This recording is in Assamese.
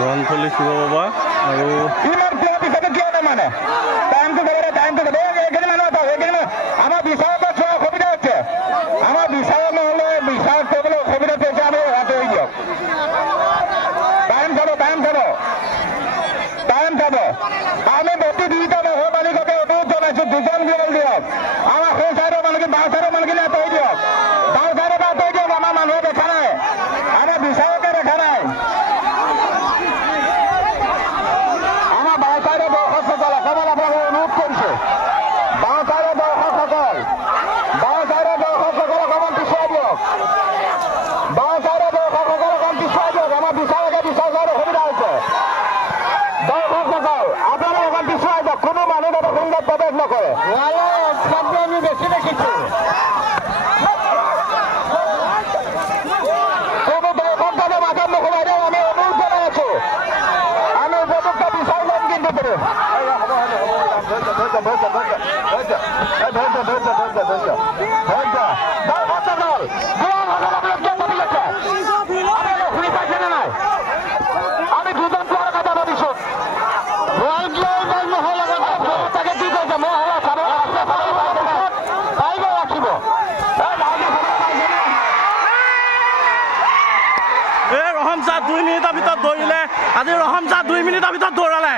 ৰনথলী শিৱ বাবা আৰু আমাৰ বিচাৰত চোৱা অসুবিধা হৈছে আমাৰ বিচাৰ নহলে বিচাৰ কৰিবলৈ অসুবিধা হৈছে আমি আঁতৰি দিয়ক টাইম চাব আমি প্ৰতি দুইটা নহৰ মালিককে অনুৰোধ জনাইছো দুজন বিয়ল দিয়ক আমাৰ সৌ চাইডৰ মানুহখিনি বাওঁ চাইডৰ মানুহখিনি আঁতৰি দিয়ক বাওঁ চাইডৰ পৰা আঁতৰি দিয়ক আমাৰ মানুহে দেখা নাই আমাৰ বিচাৰকে দেখা নাই আমাৰ বাওঁ চাইডৰ দৰ্শকসকল অকণমান আপোনালোকে অনুৰোধ কৰিছে বাওঁ চাইডৰ দৰ্শকসকল অকণমান পিছুৱাই দিয়ক বাওঁ চাইডৰ দৰ্শকসকল অকণমান পিছুৱাই দিয়ক আমাৰ বিচাৰকে বিচাৰ যোৱাৰ অসুবিধা হৈছে দৰ্শকসকল আপোনালোকে অকণ পিছুৱাই দিয়ক কোনো মানুহ যাতে সুন্দৰ প্ৰৱেশ নকৰে আমি বেছি দেখিছো কোনো দৰ্শক যাতে মাজত নোসোমাই দিয়ক আমি অনুৰোধ জনাই আছো আমি উপযুক্ত বিচাৰ ল'ম কিন্তু আমি দুজন পোৱাৰ কথা ভাবিছো ৰাখিব ৰহম চাহ 2 মিনিটৰ ভিতৰত দৌৰিলে আজি ৰহম চাহ 2 মিনিটৰ ভিতৰত দৌৰালে